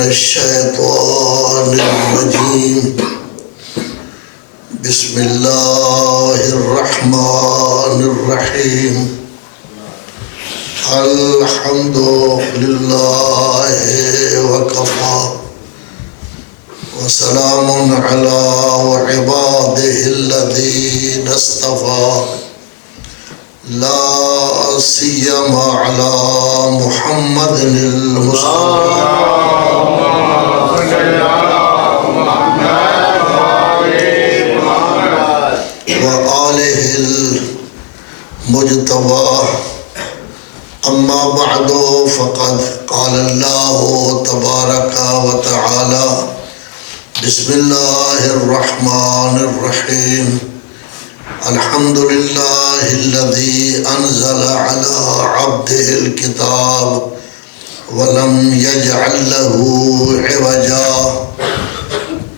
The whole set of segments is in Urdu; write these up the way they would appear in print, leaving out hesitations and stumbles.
الشيطان الرجيم بسم الله الرحمن الرحيم الحمد لله وكفى وسلام على عباده الذين اصطفى لا سيما على محمد المصطفى وآله المجتبى أما بعد فقد قال الله تبارك وتعالى بسم الله الرحمن الرحيم الحمد لله الذي أنزل على عبده الكتاب ولم يجعل له عوجا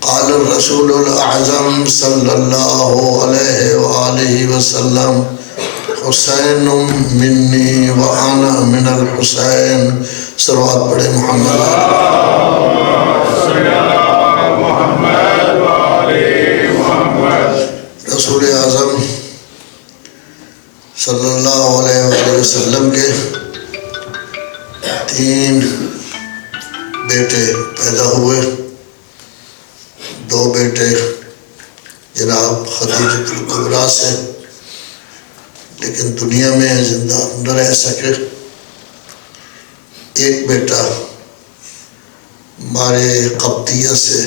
قال الرسول الأعظم صلى الله عليه وآله وسلم حسین منی وأنا من الحسین صلوات پڑھے محمد رسول اعظم صلی اللہ علیہ وآلہ وسلم کے 3 بیٹے پیدا ہوئے 2 بیٹے جناب خدیجہ الکبریٰ سے لیکن دنیا میں زندہ نہ رہ سکے ایک بیٹا مارے قبطیہ سے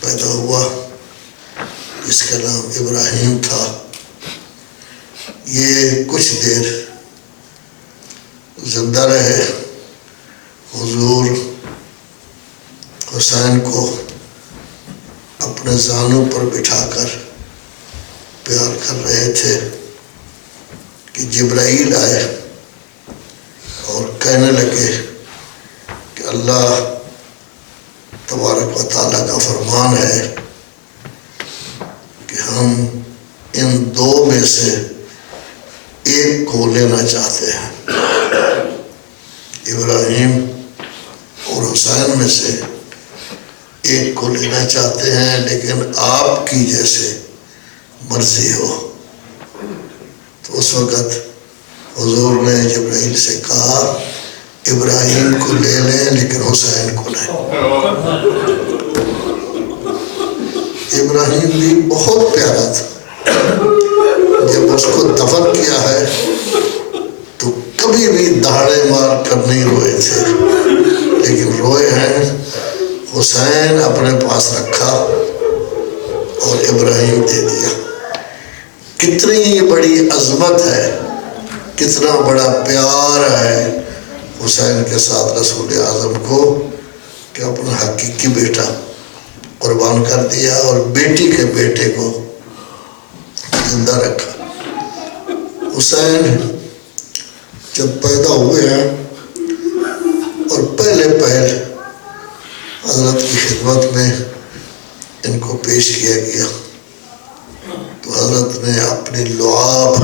پیدا ہوا جس کا نام ابراہیم تھا یہ کچھ دیر زندہ رہے حضور حسین کو اپنے زانوں پر بٹھا کر پیار کر رہے تھے کہ جبرائیل آئے اور کہنے لگے کہ اللہ تبارک و تعالیٰ کا فرمان ہے کہ ہم ان 2 میں سے ایک کو لینا چاہتے ہیں ابراہیم اور حسین میں سے ایک کو لینا چاہتے ہیں لیکن آپ کی جیسے مرضی ہو تو اس وقت حضور نے جبرائیل سے کہا ابراہیم کو لے لیں لیکن حسین کو لیں ابراہیم بھی بہت پیارا تھا جب اس کو دفن کیا ہے تو کبھی بھی دہاڑے مار کر نہیں روئے تھے لیکن روئے ہیں حسین اپنے پاس رکھا اور ابراہیم دے دیا کتنی بڑی عظمت ہے کتنا بڑا پیار ہے حسین کے ساتھ رسول اعظم کو کہ اپنا حقیقی بیٹا قربان کر دیا اور بیٹی کے بیٹے کو زندہ رکھا حسین جب پیدا ہوئے ہیں اور پہلے حضرت کی خدمت میں ان کو پیش کیا گیا تو حضرت نے اپنی لعاب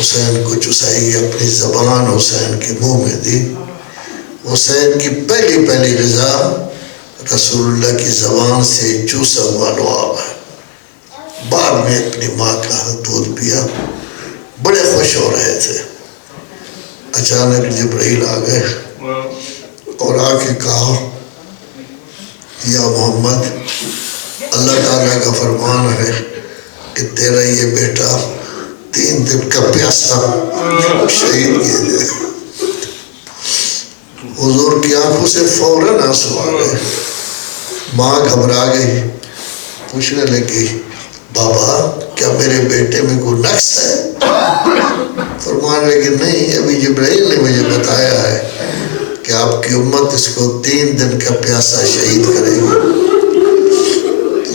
حسین کو چسائی اپنی زبان حسین کے منہ میں دی حسین کی پہلی غذا رسول اللہ کی زبان سے چوسا ہوا لعاب ہے بعد میں اپنی ماں کا دودھ پیا بڑے خوش ہو رہے تھے اچانک جبرائیل آ گئے اور آ کے کہا یا محمد اللہ تعالیٰ کا فرمان ہے کہ تیرا یہ بیٹا 3 دن کا پیاسا شہید کیا جائے حضور کی آنکھوں سے فوراً آنسو آ گئے ماں گھبرا گئی پوچھنے لگی بابا کیا میرے بیٹے میں کوئی نقص ہے فرمانے لگے نہیں ابھی جبرائیل نے مجھے بتایا ہے کہ آپ کی امت اس کو 3 دن کا پیاسا شہید کرے گی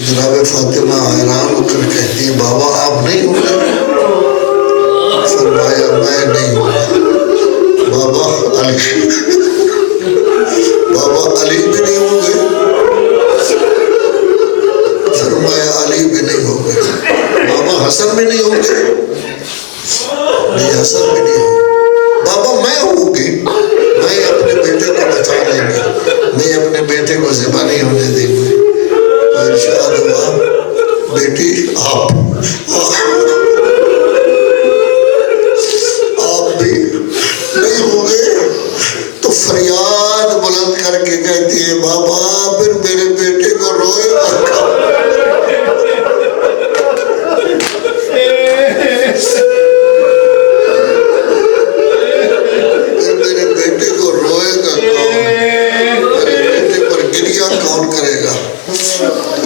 جناب فاطمہ حیران ہو کر کہتی ہیں بابا آپ نہیں ہوں گے فرمایا میں نہیں ہوں بابا علی بھی نہیں ہوں گے فرمایا علی بھی نہیں ہوں گے بابا حسن بھی نہیں ہوں گے نہیں حسن بھی نہیں ہوں بابا میں ہوں گی میں اپنے بیٹے کو بچا لیں گے مصیبہ نہیں ہونے دیں گے. ارشاد ہوا بیٹی آپ بھی نہیں ہوں گے. تو فریاد بلند کر کے کہتی ہے بابا پھر میرے بیٹے کو روئے گا. میرے بیٹے کو روئے گا کون؟ میرے بیٹے پر گریہ کون کرے گا؟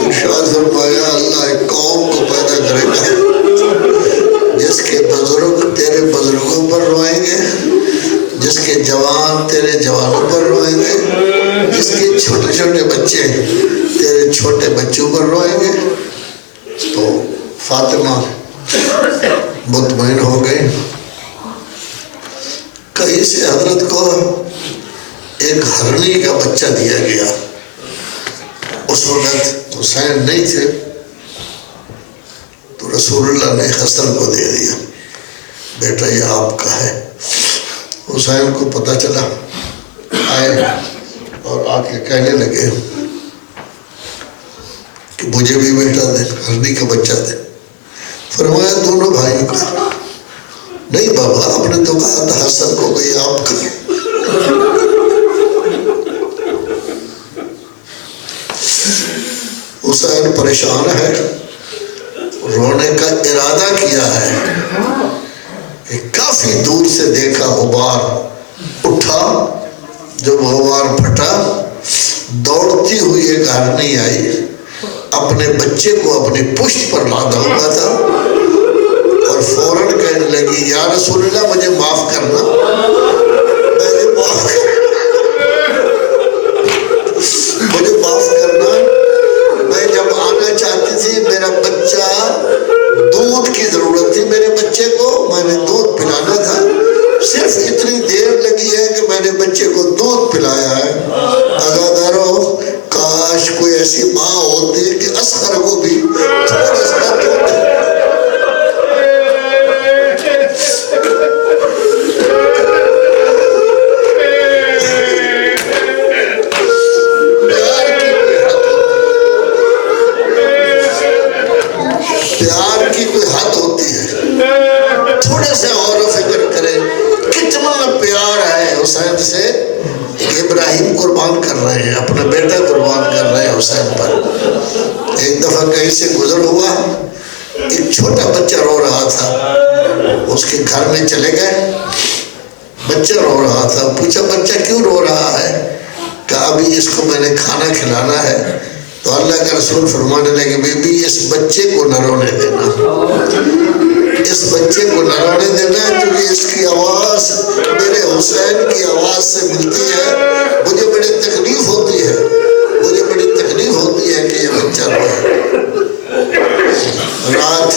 ارشاد فرمایا اللہ ایک قوم کو پیدا کرے گا جس کے بزرگ تیرے بزرگوں پر روئیں گے، جس کے جوان تیرے جوانوں پر روئیں گے، جس کے چھوٹے چھوٹے بچے تیرے چھوٹے بچوں پر روئیں گے. تو فاطمہ مطمئن ہو گئی. کہیں سے حضرت کو ایک ہرنی کا بچہ دیا گیا. اس وقت حسین نہیں تھے تو رسول اللہ نے حسن کو دے دیا، بیٹا یہ آپ کا ہے. حسین کو پتہ چلا، آئے اور آ کے کہنے لگے کہ مجھے بھی بیٹا دے، ہرنی کا بچہ دے. فرمایا دونوں بھائیوں کا. نہیں بابا آپ نے تو کہا تھا حسن کو بھی آپ کا. حسین پریشان ہے، رونے کا ارادہ کیا ہے کہ کافی دور سے دیکھا غبار اٹھا. جب غبار پھٹا دوڑتی ہوئی ایک ہرنی آئی، اپنے بچے کو اپنی پشت پر لادا ہوا تھا اور فوراً کہنے لگی یا رسول اللہ مجھے معاف کرنا، مجھے معاف کرنا. میں جب آنا چاہتی تھی میرا بچہ دودھ کی ضرورت تھی، میرے بچے کو میں نے دودھ پلانا تھا، صرف اتنی دیر لگی ہے کہ میں نے بچے کو دودھ پلایا ہے. عزادارو کاش کوئی ایسی ماں ہوتی کہ اصغر کو بھی تھوڑا سا دودھ. پیار کی کوئی حد ہوتی ہے، تھوڑے سے غور و فکر کریں کتنا پیار ہے حسین سے. ابراہیم قربان کر رہے ہیں، اپنا بیٹا قربان کر رہے ہیں حسین پر. ایک دفعہ کہیں سے گزر ہوا، ایک چھوٹا بچہ رو رہا تھا، اس کے گھر میں چلے گئے، بچہ رو رہا تھا. پوچھا بچہ کیوں رو رہا ہے؟ کہا ابھی اس کو میں نے کھانا کھلانا ہے. تو اللہ کا رسول فرمانے لگے بی بی اس بچے کو نہ رونے دینا، اس بچے کو نہ رونے دینا کیونکہ اس کی آواز میرے حسین کی آواز سے ملتی ہے. مجھے بڑی تکلیف ہوتی ہے، مجھے بڑی تکلیف ہوتی ہے کہ یہ بچہ روئے. رات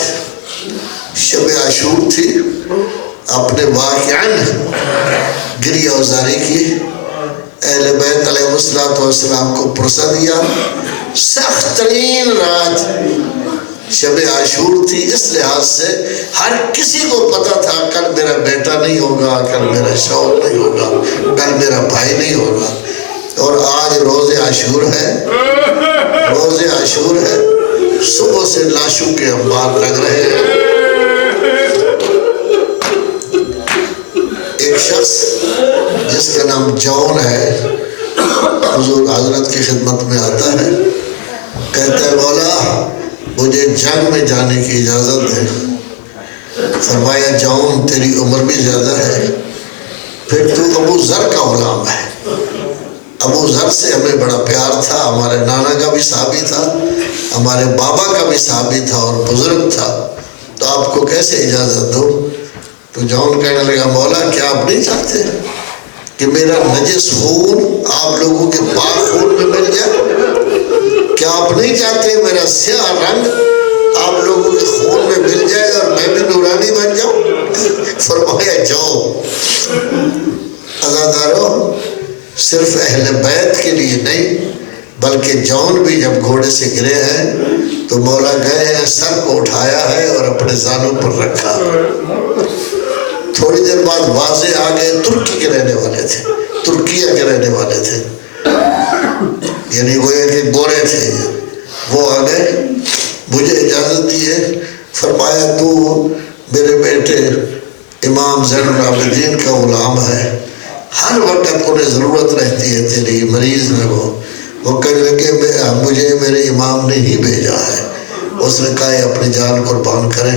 شب عاشور تھی، اپنے واقعاً گریہ وزاری کی، اہل بیت علیہ السلام کو پرسہ دیا. سخت ترین رات شب عاشور تھی، اس لحاظ سے ہر کسی کو پتا تھا کل میرا بیٹا نہیں ہوگا، کل میرا شوہر نہیں ہوگا، کل میرا بھائی نہیں ہوگا. اور آج روز عاشور ہے، روز عاشور ہے. صبح سے لاشوں کے انبار لگ رہے ہیں. ایک شخص جس کا نام جون ہے حضور حضرت کی خدمت میں آتا ہے، کہتا ہے مولا مجھے جنگ میں جانے کی اجازت ہے. فرمایا جون تیری عمر بھی زیادہ ہے، پھر تو ابو ذر کا غلام ہے. ابو ذر سے ہمیں بڑا پیار تھا، ہمارے نانا کا بھی صحابی تھا، ہمارے بابا کا بھی صحابی تھا اور بزرگ تھا، تو آپ کو کیسے اجازت دو؟ تو جون کہنے لگا مولا کیا آپ نہیں چاہتے کہ میرا نجس خون آپ لوگوں کے پاک خون میں مل جائے؟ کیا آپ نہیں چاہتے میرا سیاہ رنگ آپ لوگوں کے خون میں مل جائے اور میں بھی نورانی بن جاؤں؟ فرمایا جاؤ. عزادارو صرف اہل بیت کے لیے نہیں بلکہ جون بھی جب گھوڑے سے گرے ہیں تو مولا گئے ہیں، سر کو اٹھایا ہے اور اپنے زانوں پر رکھا. تھوڑی دیر بعد واضح آ گئے، ترکی کے رہنے والے تھے، ترکیہ کے رہنے والے تھے. یعنی گویا کہ گورے تھے، وہ آ گئے، مجھے اجازت دی ہے، فرمایا تو میرے بیٹے امام زین العابدین کا غلام ہے، ہر وقت انہیں ضرورت رہتی ہے تیری، مریض ہے وہ کہنے لگے مجھے میرے امام نے ہی بھیجا ہے۔ اس نے کہا یہ اپنی جان قربان کریں،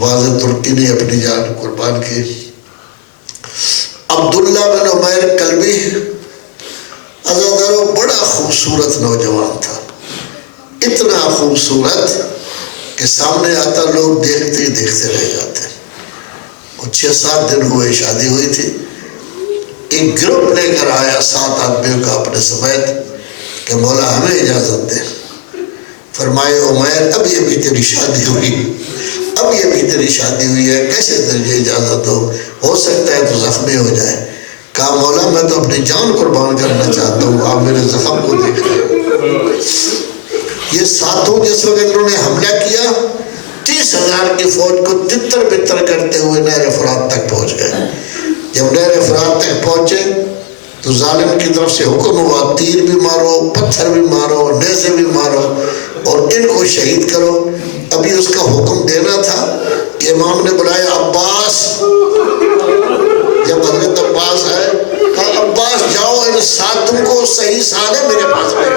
واضح ترکی نے اپنی جان قربان کی۔ عبداللہ بن عمیر کلبی عزادارو بڑا خوبصورت نوجوان تھا، اتنا خوبصورت کہ سامنے آتا لوگ دیکھتے ہی دیکھتے رہ جاتے۔ 6-7 دن ہوئے شادی ہوئی تھی، ایک گروپ لے کر آیا 7 آدمیوں کا اپنے سمیت کہ مولا ہمیں اجازت دے۔ فرمائے عمیر اب یہ بھی تیری شادی ہوئی، اب یہ بھی تیری شادی ہوئی ہے، کیسے تجھے اجازت ہو سکتا ہے تو زخمی ہو جائے۔ کہا مولا میں تو اپنی جان قربان کرنا چاہتا ہوں، آپ میرے زخم کو دیکھ رہے۔ یہ ساتھوں جس وقت انہوں نے حملہ کیا 30,000 کی فوج کو تتر بتر کرتے ہوئے نہر فرات تک پہنچ گئے۔ جب نہر فرات تک پہنچے تو ظالم کی طرف سے حکم ہوا تیر بھی مارو، پتھر بھی مارو، نیزے بھی مارو اور ان کو شہید کرو۔ ابھی اس کا حکم دینا تھا کہ امام نے بلایا عباس، جب حضرت عباس آئے کہا عباس جاؤ ان ساتھوں کو صحیح سالے میرے پاس میں۔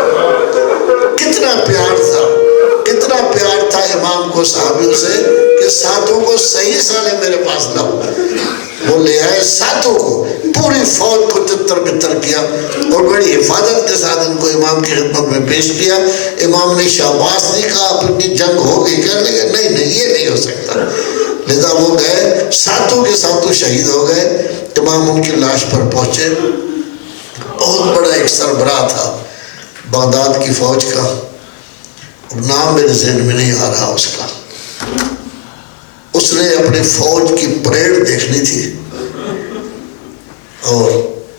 کتنا پیار تھا، کتنا پیار تھا امام کو صحابیوں سے کہ ساتھوں کو صحیح سالے میرے پاس لاؤ۔ وہ لے آئے ساتھوں کو، پوری فوج کو تتر بتر کیا اور بڑی حفاظت کے ساتھ ان کو امام کی خدمت میں پیش کیا۔ امام نے شاباش نہیں کہا اپنی جنگ ہو گئی، کہنے لگے نہیں یہ نہیں ہو سکتا، لذا وہ گئے ساتھوں کے ساتھوں شہید ہو گئے۔ امام ان کی لاش پر پہنچے، بہت بڑا ایک سربراہ تھا بغداد کی فوج کا، نام میرے ذہن میں نہیں آ رہا اس کا، اس نے اپنی فوج کی پریڈ دیکھنی تھی اور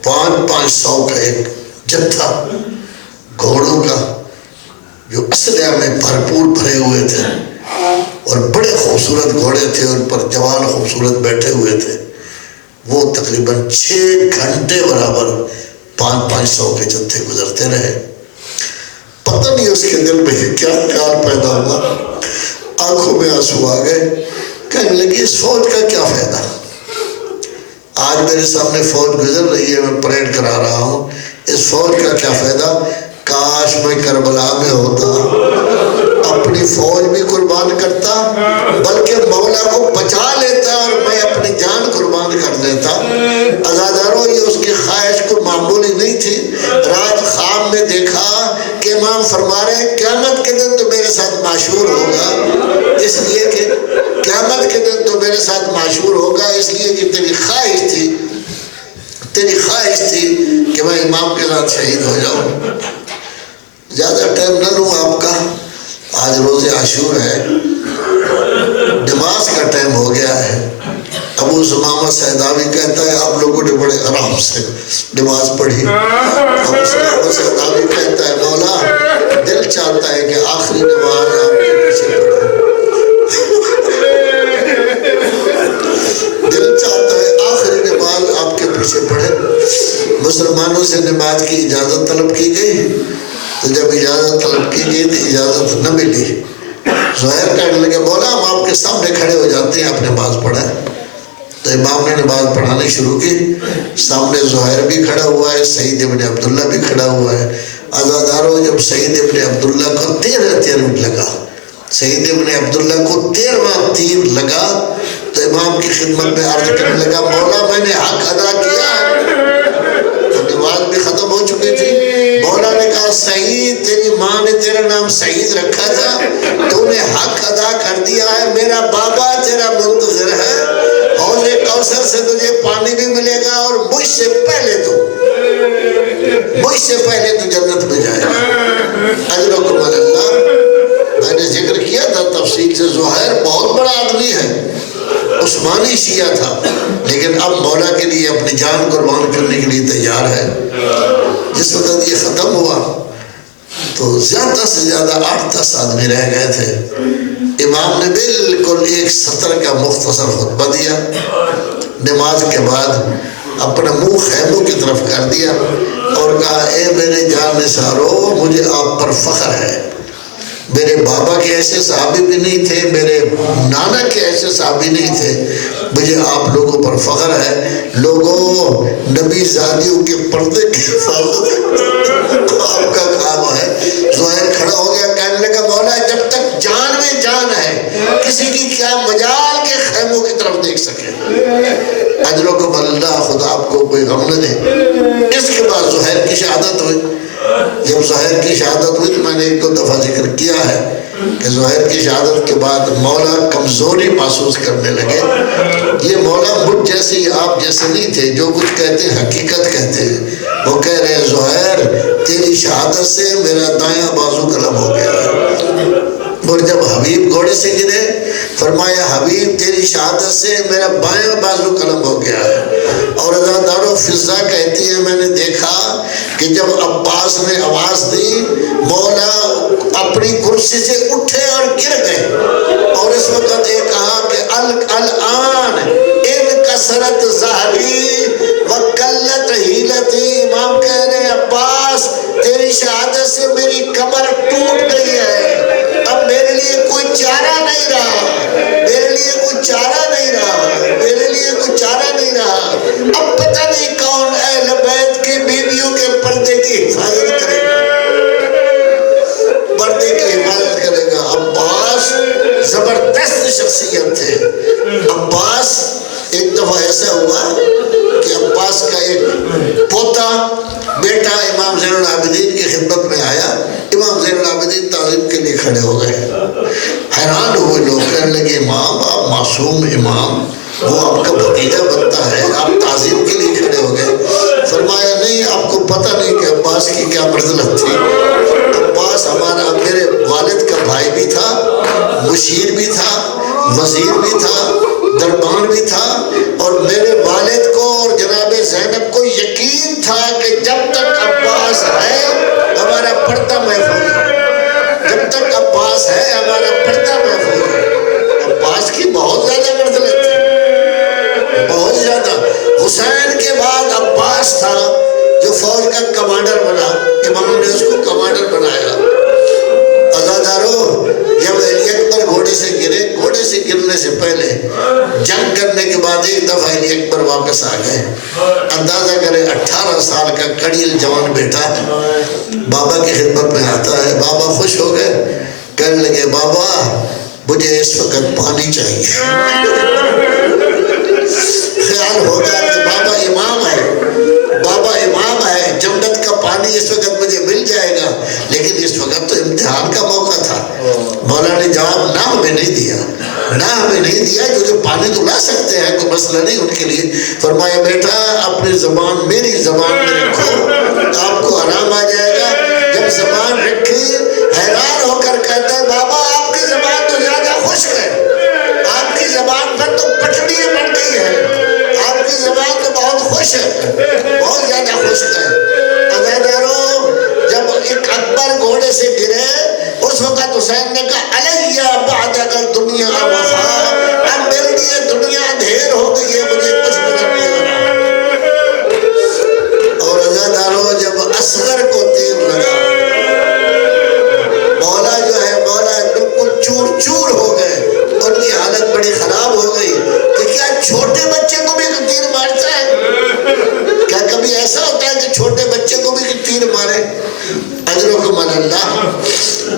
500 کا ایک جتھا گھوڑوں کا جو اسلحہ میں بھرپور بھرے ہوئے تھے اور بڑے خوبصورت گھوڑے تھے، ان پر جوان خوبصورت بیٹھے ہوئے تھے، وہ تقریباً 6 گھنٹے برابر 500 کے جتھے گزرتے رہے۔ پتہ نہیں اس کے دل میں کیا خیال پیدا ہوا، آنکھوں میں آنسو آ گئے، کہنے لگی اس فوج کا کیا فائدہ، آج میرے سامنے فوج گزر رہی ہے، میں پریڈ کرا رہا ہوں، اس فوج کا کیا فائدہ، کاش میں کربلا میں ہوتا، اپنی فوج بھی قربان کرتا بلکہ مولا کو بچا لیتا اور میں اپنی جان قربان کر دیتا۔ عزاداروں یہ اس کی خواہش کو معمولی نہیں تھی۔ رات خواب میں دیکھا کہ امام فرما رہے ہیں قیامت کے دن تو میرے ساتھ معشور ہوگا، اس لیے کہ قیامت کے دن تو میرے ساتھ معشور ہوگا، اس لیے کہ تیری خواہش تھی کہ میں امام کے ساتھ شہید ہو جاؤں۔ زیادہ ٹائم نہ لوں آپ کا، آج روز عاشور ہے، نماز کا ٹائم ہو گیا ہے۔ ابو ثمامہ سیداوی کہتا ہے آپ لوگوں نے بڑے آرام سے نماز پڑھی۔ ابو ثمامہ سیداوی کہتا ہے مولا دل چاہتا ہے کہ آخری نماز آپ کے پیچھے پڑھیں، دل چاہتا ہے آخری نماز آپ کے پیچھے پڑھیں۔ مسلمانوں سے نماز کی اجازت طلب کی گئی، تو جب اجازت طلب کی گئی تو اجازت نہ ملی۔ زہیر کہنے لگے مولا ہم آپ کے سامنے کھڑے ہو جاتے ہیں، آپ نماز پڑھیں۔ تو امام نے نماز پڑھانی شروع کی، سامنے زہیر بھی کھڑا ہوا ہے، سعید ابن عبداللہ بھی کھڑا ہوا ہے۔ عزاداروں جب سعید ابن عبداللہ کو 13 تیر لگا، سعید ابن عبداللہ کو 13واں تیر لگا تو امام کی خدمت میں عرض کرنے لگا مولا میں نے حق ادا کیا ہے، تو نماز بھی ختم ہو چکی تھی۔ مولا نے کہا سعید تیری ماں نے تیرا نام سعید رکھا تھا، تو نے حق ادا کر دیا ہے، میرا بابا تیرا منتظر ہے، حوض کوثر سے تجھے پانی بھی ملے گا اور مجھ سے پہلے تو جنت میں جائے گا۔ اجرکم اللہ، میں نے ذکر کیا تھا تفصیل سے، زہیر بہت بڑا آدمی ہے، عثمانی شیعہ تھا، لیکن اب مولا کے لیے اپنی جان قربان کرنے کے لیے تیار ہے۔ جس وقت یہ ختم ہوا تو زیادہ سے زیادہ 8-10 آدمی رہ گئے تھے۔ امام نے بالکل 1 سطر کا مختصر خطبہ دیا۔ نماز کے بعد اپنا منہ خیموں کی طرف کر دیا اور کہا اے میرے جان نثارو مجھے آپ پر فخر ہے. میرے بابا کے ایسے صحابی بھی نہیں تھے, میرے نانا کے ایسے صحابی نہیں تھے, مجھے آپ لوگوں پر فخر ہے. لوگوں نبی زادیوں کے پردے کی حفاظت آپ کا کام ہے. زہیر کھڑا ہو گیا, کہنے لگا مولا جب تک جان میں جان ہے کسی کی کیا مجال کے خیموں کی طرف دیکھ سکے. اجرکم اللہ, خدا آپ کو کوئی غم نہ دے. اس کے بعد زہیر کی شہادت ہوئی. جب زہیر کی شہادت ہوئی تو میں نے ایک دو دفعہ ذکر کیا ہے کہ زہیر کی شہادت کے بعد مولا کمزوری محسوس کرنے لگے. یہ مولا مجھ جیسے آپ جیسے نہیں تھے, جو کچھ کہتے ہیں حقیقت کہتے ہیں. وہ کہہ رہے ہیں زہیر تیری شہادت سے میرا دایاں بازو قلم ہو گیا. اور جب حبیب گھوڑے سے گرے فرمایا حبیب تیری شہادت سے میرا بایاں بازو قلم ہو گیا ہے. اور ازادارو فضا کہتی ہے میں نے دیکھا کہ جب عباس نے آواز دی مولا اپنی کرسی سے اٹھے اور گر گئے. اور اس وقت یہ کہا کہ الان ان کسرت ظہری وقلت حیلتی. امام کہہ رہے ہیں عباس تیری شہادت سے میری کمر ٹوٹ گئی ہے, اب میرے لیے کوئی چارہ نہیں رہا, میرے لیے کوئی چارہ نہیں رہا, میرے لیے کوئی چارہ نہیں رہا. اب پتہ نہیں کون اہل بیت کی بیویوں کے پردے کی حفاظت کرے گا, پردے کی حفاظت کرے گا. عباس زبردست شخصیت تھے. عباس ایک دفعہ ایسا ہوا کہ عباس کا ایک پوتا بیٹا امام زین العابدین کی خدمت میں آیا. امام زین العابدین تعظیم کے لیے کھڑے ہو گئے. حیران ہوئے لوگ, کہنے لگے امام آپ معصوم امام, وہ آپ کا بھتیجا بنتا ہے, آپ تعظیم کے لیے کھڑے ہو گئے. فرمایا نہیں آپ کو پتہ نہیں کہ عباس کی کیا منزلت تھی. عباس ہمارا میرے والد کا بھائی بھی تھا, مشیر بھی تھا, وزیر بھی تھا, دربان بھی تھا. اور میرے والد کو اور جناب زینب کو یقین تھا کہ جب تک عباس ہے ہمارا پردہ محفوظ ہے, جب تک عباس ہے ہمارا پردہ محفوظ ہے. عباس کی بہت زیادہ منزلت تھی, بہت زیادہ. حسین کے بعد عباس تھا جو فوج کا کمانڈر بنا, امام نے اس کو کمانڈر بنایا. عزادارو جب علی اکبر گھوڑے سے گرے, گھوڑے سے گرنے سے پہلے جنگ کرنے کے بعد ایک دفعہ علی اکبر واپس آ گئے. اندازہ کرے 18 سال کا کڑیل جوان بیٹا بابا کی خدمت میں آتا ہے. بابا خوش ہو گئے, کہنے لگے بابا مجھے اس وقت پانی چاہیے. خیال ہوگا کہ بابا امام ہے, بابا امام ہے, جنت کا پانی اس وقت مجھے مل جائے گا. لیکن اس وقت تو امتحان کا موقع تھا. مولا نے جواب نہ ہمیں نہیں دیا, نہ ہمیں نہیں دیا, جو پانی تو لا سکتے ہیں, کوئی مسئلہ نہیں ان کے لیے. فرمایا بیٹا اپنی زبان میری زبان میں رکھو, آپ کو آرام آ جائے گا. جب زبان رکھی حیران ہو کر کہتا ہے بابا آپ کی زبان تو زیادہ خشک ہے, آپ کی زبان پر تو پٹڑی بن گئی ہے, آپ کی زبان تو بہت خوش ہے, بہت زیادہ خشک ہے. عزیزانو جب ایک اکبر گھوڑے سے گرے اس وقت حسین نے کہا علیہ بعدک الدنیا وفا, اب میرے لیے دنیا ڈھیر ہو گئی ہے, مجھے کچھ نظر نہیں آ رہا. اور عزیزانو جب اصغر کو تیر لگا مولا جو ہے مولا بالکل چور چور ہو گئے, ان کی حالت بڑی خراب ہو گئی کہ کیا چھوٹے بچے کو بھی تیر مارتا ہے, کیا کبھی ایسا ہوتا ہے کہ چھوٹے بچے کو بھی تیر مارے. اجرکم اللہ.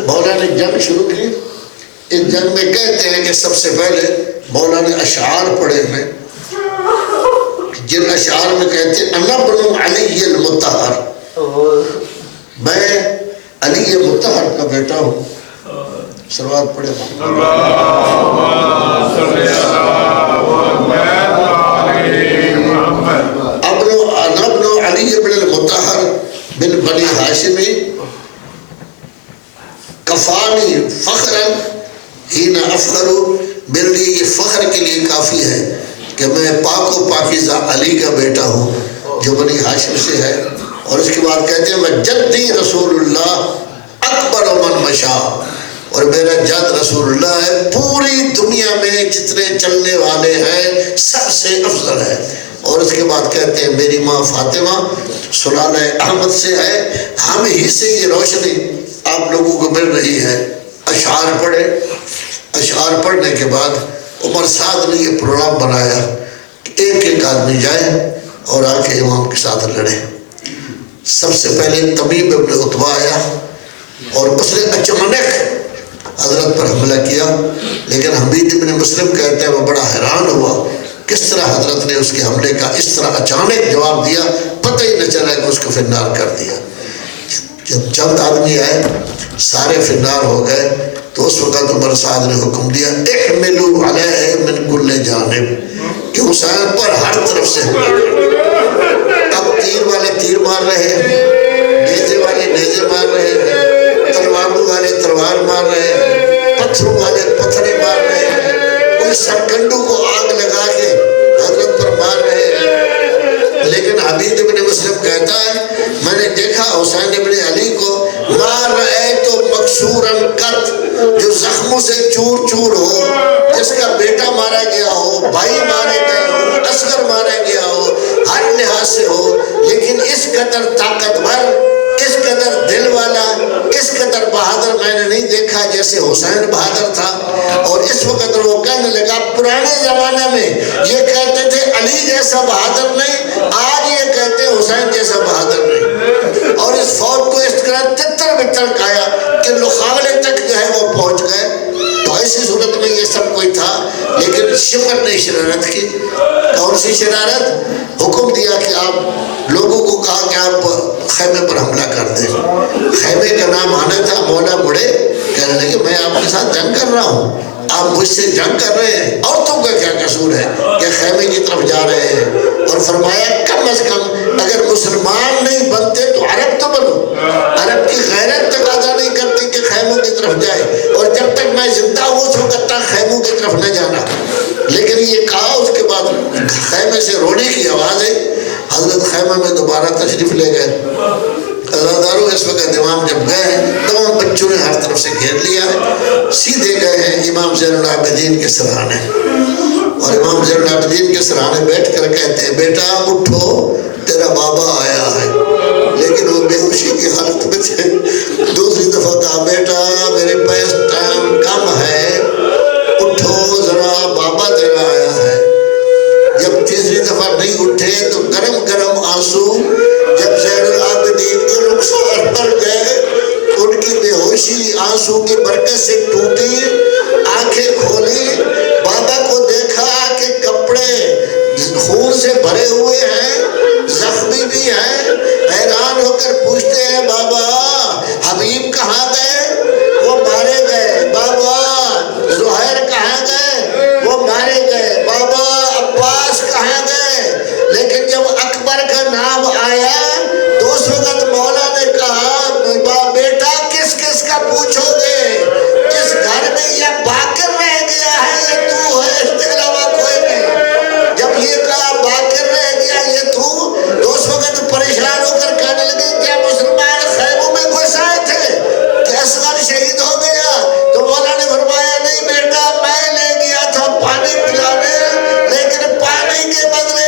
مولا نے جنگ شروع کی. اس جنگ میں کہتے ہیں کہ سب سے پہلے مولا نے اشعار پڑھے ہیں, جن اشعار میں کہتے ہیں انا بن علی المطہر, میں علی مطہر کا بیٹا ہوں. سروات پڑھے ابن علی بن المطہر بن بنی ہاشمی کفانی فخرا ہین افخرو, میرے لیے یہ فخر کے لیے کافی ہے کہ میں پاک و پاکیزہ علی کا بیٹا ہوں جو بنی ہاشم سے ہے. اور اس کے بعد کہتے ہیں میں جدی رسول اللہ اکبر من مشا, اور میرا جد رسول اللہ ہے, پوری دنیا میں جتنے چلنے والے ہیں سب سے افضل ہے۔ اور اس کے بعد کہتے ہیں میری ماں فاطمہ سلالہ احمد سے ہے، ہم ہی سے یہ روشنی آپ لوگوں کو مل رہی ہے۔ اشعار پڑھے، اشعار پڑھنے کے بعد عمر سعد نے یہ پروگرام بنایا کہ ایک ایک آدمی جائے اور آ کے امام کے ساتھ لڑے۔ سب سے پہلے طبیب ابن عتبہ آیا اور اس نے اچانک حضرت پر حملہ کیا، لیکن حمید ابن مسلم کہتے ہیں وہ بڑا حیران ہوا کس طرح حضرت نے اس کے حملے کا اس طرح اچانک جواب دیا، پتہ ہی نہ چلا کہ اس کو فنار کر دیا۔ جب چند آدمی آئے سارے فنار ہو گئے تو اس وقت عمر سعد نے حکم دیا احملوا علیہ من کل جانب، کہ حسین پر ہر طرف سے حملہ کریں۔ اب تیر والے تیر مار رہے ہیں، نیزے والے نیزے مار رہے ہیں، تلواروں والے تلوار مار رہے ہیں، پتھروں والے پتھریں مار رہے ہیں، کوئی سرکنڈوں کو آگ لگا کے حضرت پر مار رہے ہیں۔ لیکن حبیب ابن مسلم کہتا ہے میں نے دیکھا حسین ابن علی کو مار رہے تو مکسوراً قط، جو زخموں سے چور چور ہو، جس کا بیٹا مارا گیا ہو، بھائی مارے گئے ہو، اصغر مارا گیا ہو، ہر لحاظ سے ہو، لیکن اس قدر طاقتور، اس قدر دل والا، اس قدر بہادر میں نے نہیں دیکھا جیسے حسین بہادر تھا۔ اور اس وقت وہ کہنے لگا پرانے زمانے میں یہ کہتے تھے علی جیسا بہادر نہیں، آج یہ کہتے ہیں حسین جیسا بہادر نہیں۔ اور اس فوج کو اس طرح تتر بتر کھایا کہ لخاولے تک جو ہے وہ پہنچ گئے۔ تو ایسی صورت میں یہ سب کوئی تھا، لیکن شمر نے شرارت کی۔ کون سی شرارت؟ حکم دیا کہ آپ لوگوں کو کہا کہ آپ خیمے پر حملہ کر دیں۔ خیمے کا نام آنا تھا، مولا مڑے کہنے لگے میں آپ کے ساتھ جنگ کر رہا ہوں، آپ مجھ سے جنگ کر رہے ہیں، عورتوں کا کیا قصور ہے کہ خیمے کی طرف جا رہے ہیں؟ اور فرمایا کم از کم اگر مسلمان نہیں بنتے تو عرب تو بنو۔ عرب کی غیرت تقاضا نہیں کرتی کہ خیموں کی طرف جائے، اور جب تک میں زندہ ہوں اس وقت تک خیموں کی طرف نہ جانا۔ لیکن یہ کہا، اس کے بعد خیمے سے رونے کی آواز ہے، حضرت خیمہ میں دوبارہ تشریف لے گئے۔ عزادارو اس وقت امام جب گئے تمام بچوں نے ہر طرف سے گھیر لیا ہے، سیدھے گئے ہیں امام زین العابدین کے سرانے، اور امام زین العابدین کے سرانے بیٹھ کر کہتے ہیں بیٹا اٹھو تیرا بابا آیا ہے۔ لیکن وہ بے ہوشی کی حالت میں تھے۔ دوسری دفعہ کہا بیٹا میرے پاس ٹائم کم ہے، اٹھو ذرا بابا تیرا آیا ہے۔ جب تیسری دفعہ نہیں اٹھے تو گرم گرم آنسو جب زین العابدین کے رخسار پر گئے، ان کی بے ہوشی آنسو کی برکت سے ٹوٹی، آنکھیں کھولی، بابا کو دیکھا کہ کپڑے خون سے بھرے ہوئے ہیں، زخمی بھی ہیں۔ حیران ہو کر پوچھتے ہیں بابا حبیب کہاں گئے؟ وہ مارے گئے۔ بابا زہیر کہاں گئے؟ وہ مارے گئے۔ بابا عباس کہاں گئے؟ لیکن جب اکبر کا نام آیا تو اس وقت مولا نے کہا بیٹا کس کس کا پوچھو گے؟ جس گھر میں یہ باقر رہ گیا ہے یہ تو ہے، اس کے علاوہ کوئی نہیں۔ جب یہ کہا باقر رہ گیا یہ تو اس وقت پریشان ہو کر کہنے لگے کیا مسلمان خیموں میں گھس آئے تھے کہ اصغر شہید ہو گیا؟ تو مولا نے فرمایا نہیں بیٹا میں لے گیا تھا پانی پلانے، لیکن پانی کے بدلے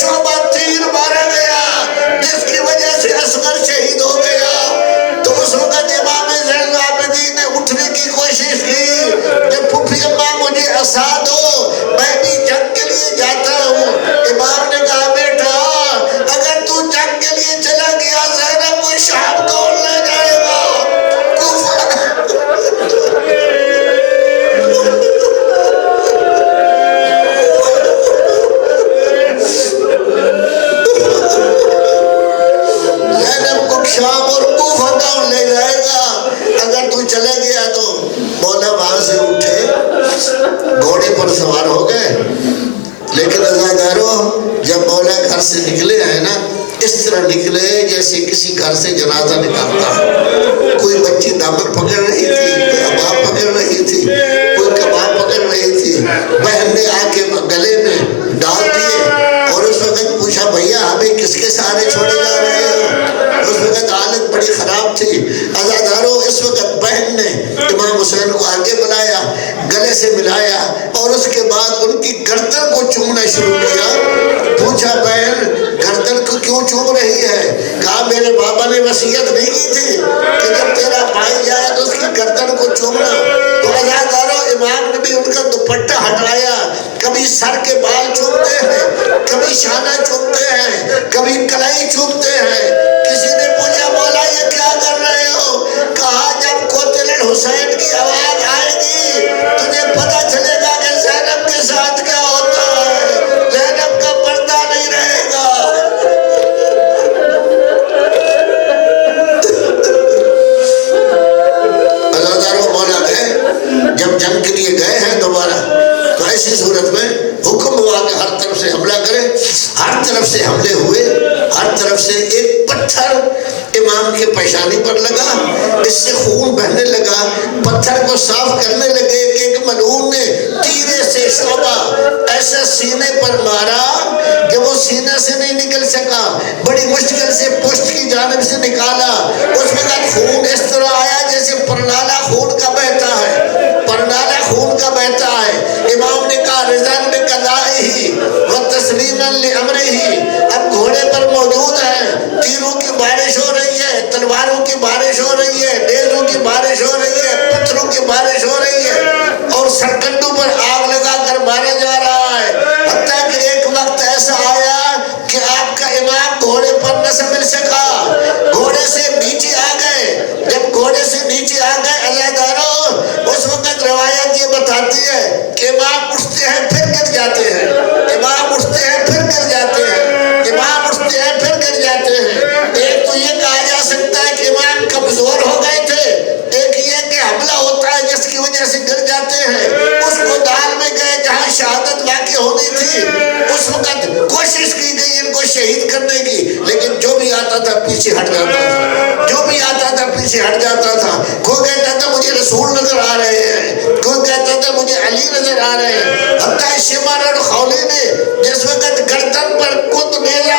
شعبہ تیر مارا گیا جس کی وجہ سے اصغر شہید ہو گیا۔ تو اس وقت امام زین العابدین نے اٹھنے کی کوشش کی کہ پھوپھی اماں مجھے عصا دو، میں بھی جنگ کے لیے جاتا ہوں۔ امام نے کہا بیٹا اگر تو جنگ کے لیے چلا گیا زینب کو شام کون لے جائے گا؟ شام اور کوفہ کون لے جائے گا؟ اگر تو چلے گیا تو مولا وہاں سے اٹھے، گھوڑے پر سوار ہو گئے۔ لیکن عزادارو جب مولا گھر سے نکلے ہیں نا، اس طرح نکلے جیسے کسی گھر سے جنازہ نکالتا ہے۔ کوئی بچی دامن پکڑ رہی تھی، کوئی اباب پکڑ رہی تھی، کوئی کباب پکڑ رہی تھی، بہن نے آ کے گلے میں ڈال دیے اور اس وقت پوچھا بھیا ہمیں کس کے سہارے چھوڑے جا رہے ہو؟ اس وقت حالت بڑی خراب تھی۔ عزادارو اس وقت بہن نے امام حسین کو آگے بلایا، گلے سے ملایا اور اس کے بعد ان کی گردن کو چومنا شروع کیا۔ پوچھا بہن گردن کو کیوں چوم رہی ہے؟ کہا میرے بابا نے وصیت نہیں کی تھی کہ جب تیرا بھائی جائے تو اس کی گردن کو چومنا؟ تو عزادارو امام نے بھی ان کا دوپٹہ ہٹایا، کبھی سر کے بال چومتے ہیں، کبھی شانہ چومتے ہیں، کبھی کلائی چومتے ہیں۔ کسی نے پوچھا مولا یہ کیا کر رہے ہو؟ کہا جب قتل الحسین کی آواز آئے گی تجھے پتہ چلے گا کہ زینب کے ساتھ کیا ہوتا ہے، زینب کا پردہ نہیں رہے گا۔ عزادارو مولا گئے، جب جنگ کے لیے گئے ہیں دوبارہ تو ایسی صورت میں حکم ہوا کہ ہر طرف سے حملہ کرے۔ ہر طرف سے حملے ہوئے، ہر طرف سے ایک پتھر امام کے پیشانی پر لگا، اس سے خون بہنے لگا، پتھر کو صاف کرنے لگے کہ ایک ملعون نے تیرے سے شعبہ ایسا سینے پر مارا کہ وہ سینہ سے نہیں نکل سکا، بڑی مشکل سے پشت کی جانب سے نکالا۔ اس وقت خون اس طرح آیا جیسے پرنالہ خون کا بہتا ہے، پرنالہ خون کا بہتا ہے۔ امام نے کہا رضاً بقضائہ وتسلیماً لامرہ، اب گھوڑے پر موجود ہیں، تیروں کی بارش ہو رہی ہے، تلواروں کی بارش ہو رہی ہے، نیزوں کی بارش ہو رہی ہے، پتھروں کی بارش ہو رہی ہے، اور سرکنڈوں پر آگ لگا کر مارا جا رہا ہے۔ حتیٰ کہ ایک وقت ایسا آیا کہ آپ کا امام گھوڑے پر نہ سنبھل سکا، گھوڑے سے نیچے آ گئے۔ جب گھوڑے سے نیچے آ گئے عزادارو، اس وقت روایت یہ بتاتی ہے کہ امام اٹھتے ہیں پھر گر جاتے ہیں، امام اٹھتے ہیں پھر گر جاتے ہیں، امام اٹھتے ہیں پھر گر جاتے ہیں۔ ایک تو یہ کہا جا سکتا ہے کہ امام کمزور ہو گئے تھے، ایک یہ کہ حملہ ہوتا ہے جس کی وجہ سے گر جاتے ہیں۔ اس گودال میں گئے جہاں شہادت واقع ہونی تھی، اس وقت کوشش کی گئی ان کو شہید کرنے کی، لیکن جو بھی آتا تھا پیچھے ہٹ جاتا تھا، جو بھی آتا تھا پیچھے ہٹ جاتا تھا۔ کوئی کہتا تھا مجھے رسول نظر آ رہے ہیں، کوئی کہتا تھا مجھے علی نظر آ رہے ہیں۔ حتیٰ شیبہ اور خولی نے جس وقت گردن پر خود نیزہ